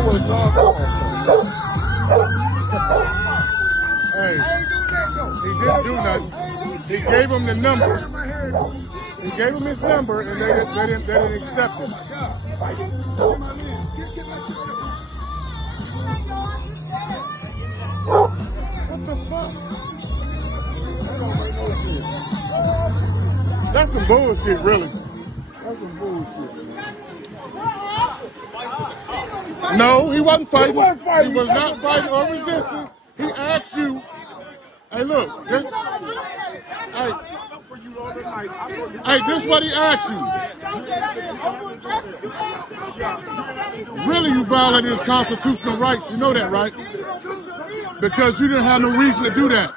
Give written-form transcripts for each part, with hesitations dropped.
was not Hey, he didn't do nothing. He gave him the number. He gave him his number, and they didn't accept it. What the fuck? That's some bullshit, really. That's some bullshit. No, he wasn't fighting. He was not fighting or resisting. He asked you, hey, look. This is what he asked you. Really, you violated his constitutional rights. You know that, right? Because you didn't have no reason to do that.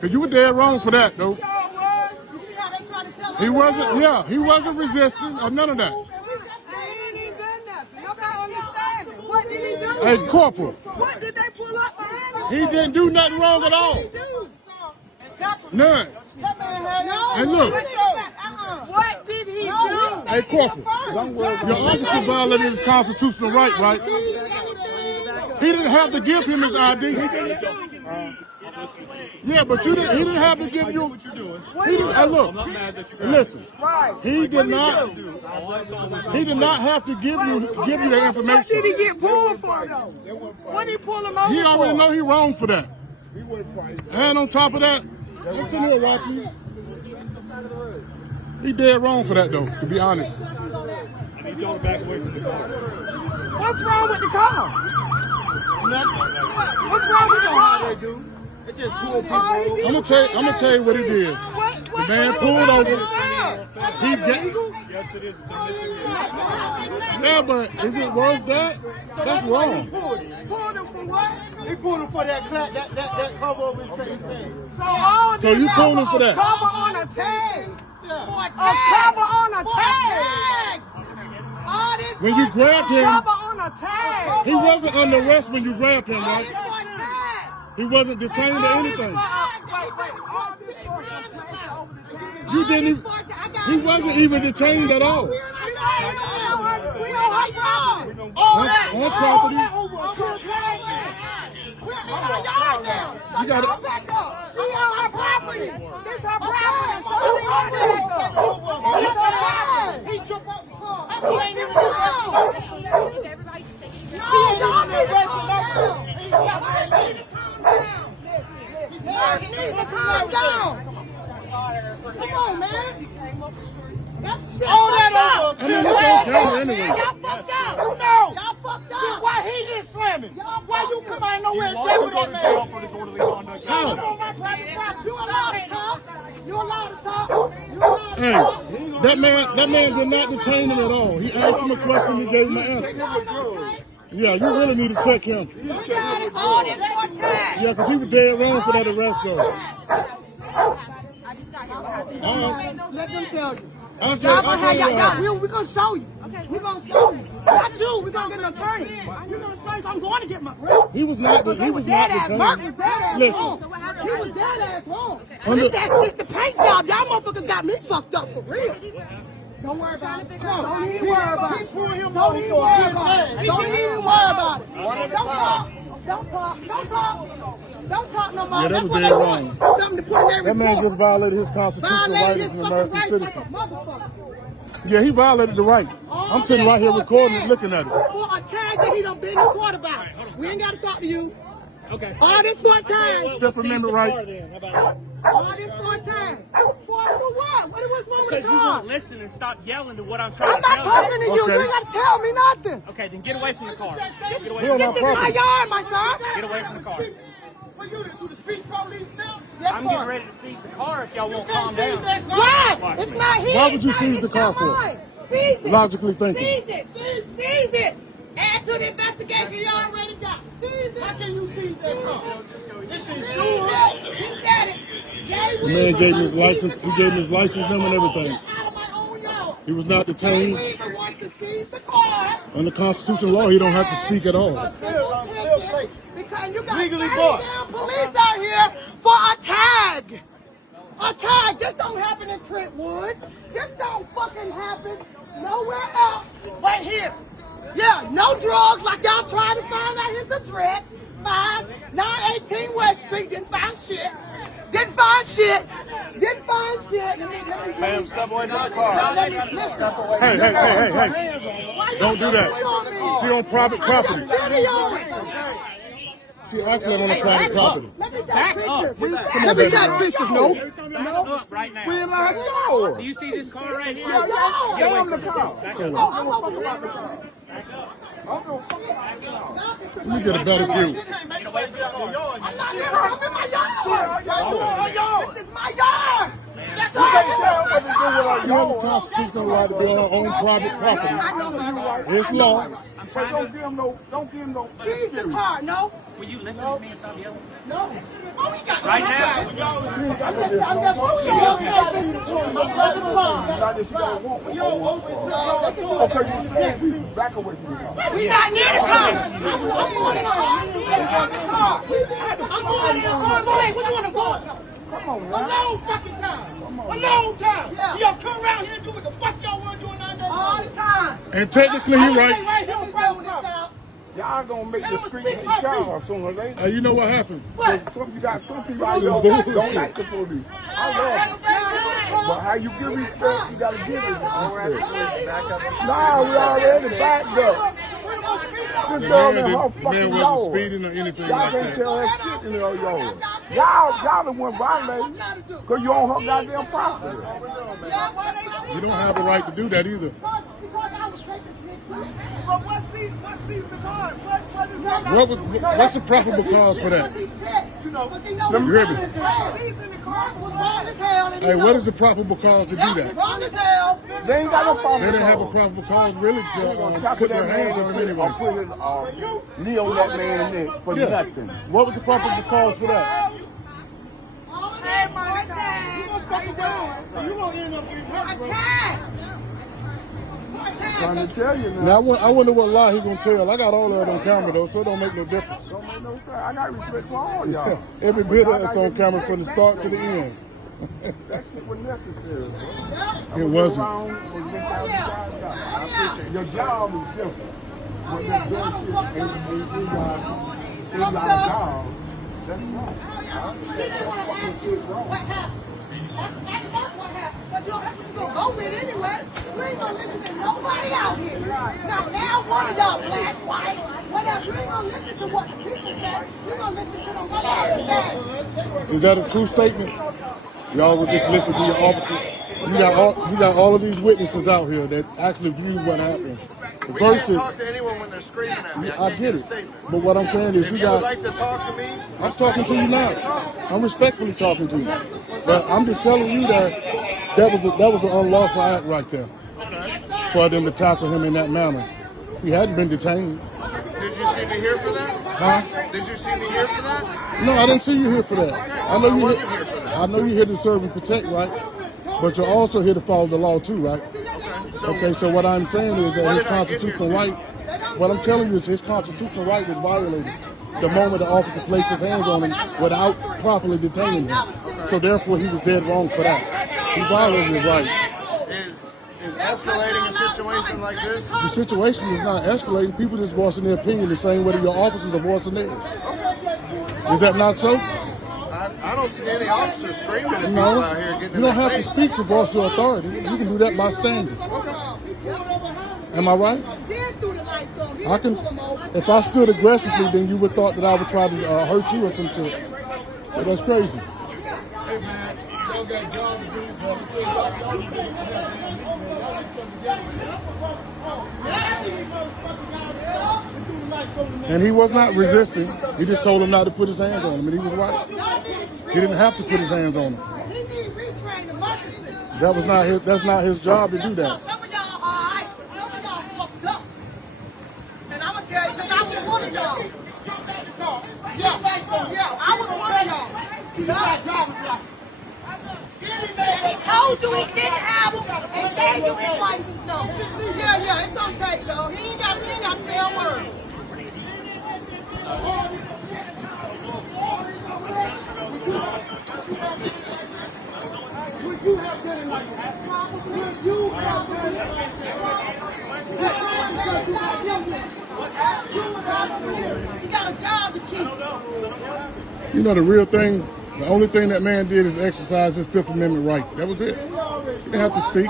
Because you were dead wrong for that, though. He wasn't resisting or none of that. What did he do? Hey, Corporal. What did they pull up behind him? He didn't do nothing wrong at all. None. Hey, look. What did he do? Hey, Corporal. Your officer violated his constitutional right? He didn't have to give him his ID. Yeah, but he didn't have to give you. He didn't. Hey, look. Listen. He did not have to give you the information. What did he get pulled for though? When he pull him over? He already know he wrong for that. And on top of that, what's in here watching? He dead wrong for that though, to be honest. I need y'all to back away from the car. What's wrong with the car? Nothing. What's wrong with the car? It just pulled people I'm gonna tell you what he did. The man pulled over. He get. Yes, it is. Yeah, but is it worth that? That's wrong. Pulled him for what? He pulled him for that cover over his face. So you pulled him for that? Cover on a tag. Yeah. A cover on a tag. All this When you grabbed him, cover on a tag. he wasn't under arrest when you grabbed him, right? He wasn't detained or anything. You didn't even, he wasn't even detained at all. On property. You got it. She on her property. This her property. He took up the car. Calm down. Come on, man. I mean, it's on camera anyway. Y'all fucked up. No. Y'all fucked up. Why he didn't slam him? Why you come out of nowhere and tell me that man? For disorderly conduct. You allowed to talk. You allowed to talk. Hey, that man did not detain him at all. He asked him a question, he gave him an answer. Yeah, you really need to check him. All this more time. Yeah, because he was dead wrong for that arrest, though. Let them tell you. We're We're gonna show you. We're gonna show you. Not you. We're gonna get an attorney. You're gonna show you. I'm going to get my. He was not Mark was detained. dead ass wrong. He was dead ass wrong. Under- This the paint job. Y'all motherfuckers got me fucked up for real. Don't worry about it. Don't even worry about it. Don't even worry about it. Don't even worry about it. Don't talk. Don't talk no more. Yeah, that was That's dead what wrong. they want. Something to put in their That man report. just violated his constitutional Violated right his as an fucking American rights like a citizen. motherfucker. Yeah, he violated the right. I'm sitting right here recording it, looking at it. For a tag that he done been in court about. We ain't gotta talk to you. Okay. All this for a time. Fifth Amendment right. All this for a time. For what? What's wrong with Because the you car? won't listen and stop yelling to what I'm trying I'm to not tell talking to you. Okay. You ain't gotta tell me nothing. Okay, then get away from the car. Get away We're on This our is my property. yard, my son. Get away from the car. For you to do the speech police now? I'm getting ready to seize the car if y'all won't calm down. Why? It's not his. Why would you seize the It's car not for? mine. Seize it. Logically thinking. Seize it. Seize it. Add to the investigation you already got. Seize it. How can you seize that car? This is insurance. He said it. Jay The man gave him his license. He gave him his license number and everything. Out of my own yard. He was not Jay detained. Weaver wants to seize the car. Under constitutional law, he don't have to speak at all. Because you got Legally 30 bought. damn police out here for a tag. Okay, this don't happen in Trentwood. This don't fucking happen nowhere else but here. Yeah, no drugs like y'all trying to find out his address. 5918 West Street, didn't find shit. Didn't find shit. Didn't find shit. Ma'am, step away from the car. Let me listen. Hey. Don't do that. She on private property. She actually on private property. Let me take pictures. Let me take pictures. No. Back up right now. We in my store. Do you see this car right here? Yeah. Get on the car. No, I'm over here. Let me get a better view. I'm not here. I'm in my yard. This is my yard. That's all I She has a constitutional right to be on her own private property. It's law. Don't give him no. Seize the car, no? Will you listen to me and stop yelling? No. Right now. I'm just Back away from me. we not near the car. I'm going in the car. I'm going in the car. What do you want to go? Come on, A long fucking time. A long time. Yeah. Y'all come around here and do what the fuck y'all want to do all the time. And technically, you're right. Right here on private property. Y'all gonna make the street hate y'all sooner or later. You know what happened? Some people out there don't like the police. I love them. But how you give respect, you gotta give respect. Nah, we already backed up. This dog in her Man fucking wasn't yard. speeding or anything Y'all like can't that. tell that shit in her yard. Y'all the one violating because you on her goddamn property. You don't have a right to do that either. But what sees the car? What is that? What's the probable cause for that? You hear me? Hey, what is the probable cause to do that? Wrong as hell. They ain't got no They problem. didn't have a probable cause really to put their hands on him anyway. Or put his knee on that man's neck for nothing. What was the probable cause for that? Trying to tell you now. Now I wonder what lie he's gonna tell. I got all of it on camera though, so it don't make no difference. Don't make no sense. I got respect for all y'all. Every bit of it's on camera from the start to the end. That shit was necessary. It wasn't. Your job is different. When you're doing shit and you got a job, that's wrong. What happened? That's not what happened. But you're gonna go with it anyway. We ain't gonna listen to nobody out here. Now one of y'all black, white, whatever. You ain't gonna listen to what the people say. You're gonna listen to them what Is that a true statement? Y'all would just listen to your officers. You got all of these witnesses out here that actually viewed what happened. The We can't versus, talk to anyone when they're screaming at me. I can't get a it. statement. But what I'm saying is If you you would got. like to talk to me, I'm talking to you now. I'm respectfully talking to you. But I'm just telling you that that was an unlawful act right there. For them to tackle him in that manner. He hadn't been detained. did you see me here for that? Huh? Did you see me here for that? No, I didn't see you here for that. I know I you wasn't here for that. I know you're here to serve and protect, right? But you're also here to follow the law too, right? Okay, so what I'm saying is that his constitutional right, what I'm telling you is his constitutional right was violated the moment the officer placed his hands on him without properly detaining him. So therefore he was dead wrong for that. He violated his right. Is escalating a situation like this? The situation is not escalating. People just voicing their opinion the same way that your officers are voicing theirs. Is that not so? I don't see any officers screaming at people No. out here getting You in don't their have to face. speak to voice your authority. You can do that by standing. Am I right? I can. If I stood aggressively, then you would thought that I would try to hurt you or some shit. But that's crazy. And he was not resisting. He just told him not to put his hands on him, and he was right. He didn't have to put his hands on him. That was not his. That's not his job to do that. Some of y'all are alright. Some of y'all fucked up. And I'm gonna tell you, because I was one of y'all. Yeah, I was one of y'all. And he told you he didn't have them and gave you his license number. Yeah, it's on tape though. He ain't got to say a word. You have done it like that. You have done it like that. You got a job to keep. You know the real thing? The only thing that man did is exercise his Fifth Amendment right. That was it. He didn't have to speak.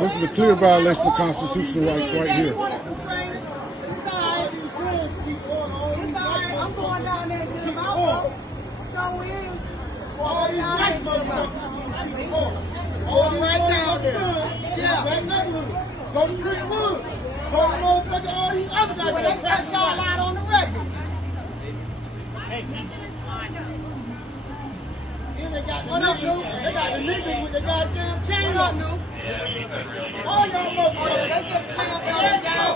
This is a clear violation of constitutional rights right here. I'm going down there and get him out. Go in. Going right down there. Yeah. Go to Trentwood. Go to motherfucker all these other guys. Well, they cut y'all out on the record. Then they got the niggas with the goddamn chain on them. All y'all motherfuckers. They just slammed them down.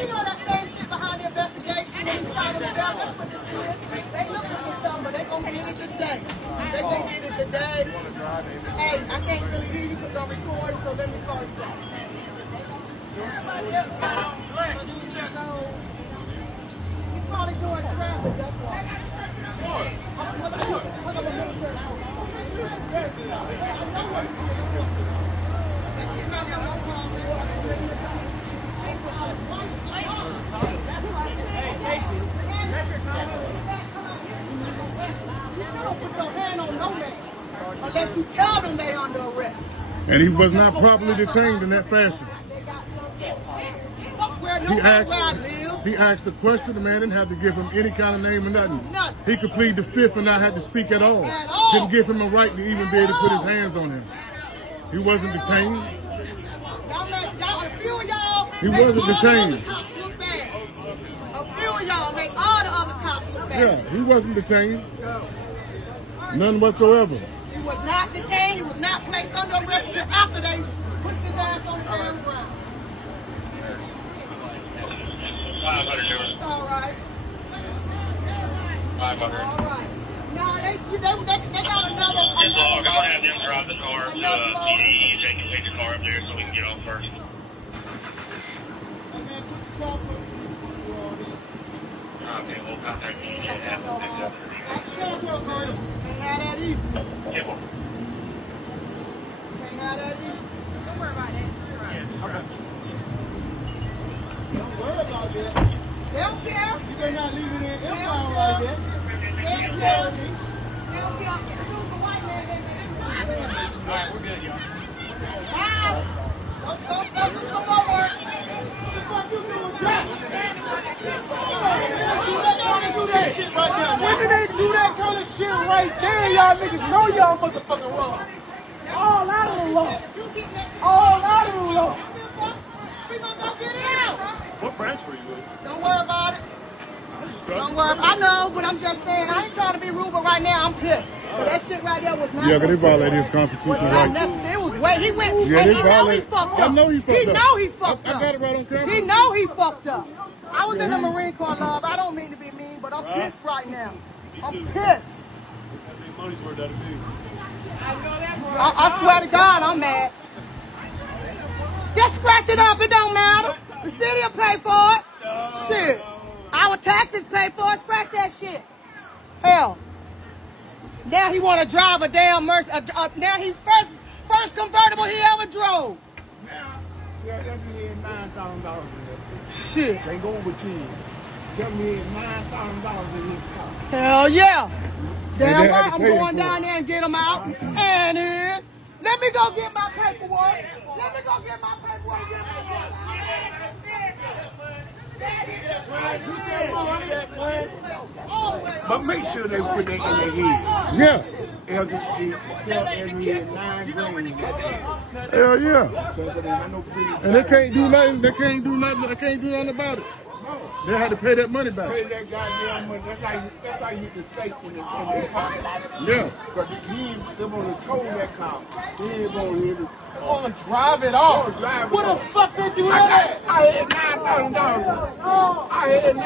You know that same shit behind the investigation when you try to rebel. That's what this is. They looking for something, but they gonna get it today. They gonna get it today. Hey, I can't really hear you because I'm recording, so let me call you back. He's probably doing traffic, that's why. Unless you tell them they under arrest. And he was not properly detained in that fashion. He asked a question, the man didn't have to give him any kind of name or nothing. He could plead the Fifth and not have to speak at all. Didn't give him a right to even be able to put his hands on him. He wasn't detained. He wasn't detained. A few of y'all make all the other cops look bad. Yeah, he wasn't detained. None whatsoever. He was not detained. He was not placed under arrest until after they put his ass on the damn ground. 500. All right. 500. All right. Now they got another. I'm gonna have them drive the car to CDE. They can take the car up there so we can get off first. Okay, we'll contact you. Ain't had that either. Yeah. Ain't had that either. Don't worry about it. Don't worry about that. They don't care. You better not leave it in impound like that. They don't care. They don't care. The white man, All right, we're good, y'all. Don't do some more work. What the fuck you doing, Jack? Do that shit right now. When did they do that kind of shit right there? Y'all niggas know y'all motherfucking wrong. All out of the law. All out of the law. We gonna go get it out. What branch were you with? Don't worry about it. Don't worry. I know, but I'm just saying, I ain't trying to be rude, but right now I'm pissed. That shit right there was not. Yeah, but he violated his constitutional not rights. necessary. It was way he went. Yeah, and they he know he violated- fucked I up. know he fucked He up. know he fucked I up. got it right on camera. He know he fucked up. I was in the Marine Corps, love. I don't mean to be mean, but I'm pissed right now. I'm pissed. Money's worth out of me. I swear to God, I'm mad. Just scratch it up. It don't matter. The city will pay for it. Shit. Our taxes pay for it. Scratch that shit. Hell. Now he want to drive a damn Mercy. Now he first convertible he ever drove. Yeah, that he had $9,000 in it. Shit. They go with you. Tell me he had $9,000 in his car. Hell yeah. Damn they had right, to I'm pay him going for down there and get him out. And here, let me go get my paperwork. Let me go get my paperwork. And get my But make sure they put that in their head. Yeah. Else they tell every year $9 grand in that thing. Hell yeah. So that they have no business. And they can't do nothing. They can't do nothing about it. They had to pay that money back. Pay that goddamn money. That's how you get the state in their pocket. Yeah. Because he gonna tow that car. He ain't gonna hit it. Oh, drive it off. Drive it What off. the fuck they do that? I had $9,000. I had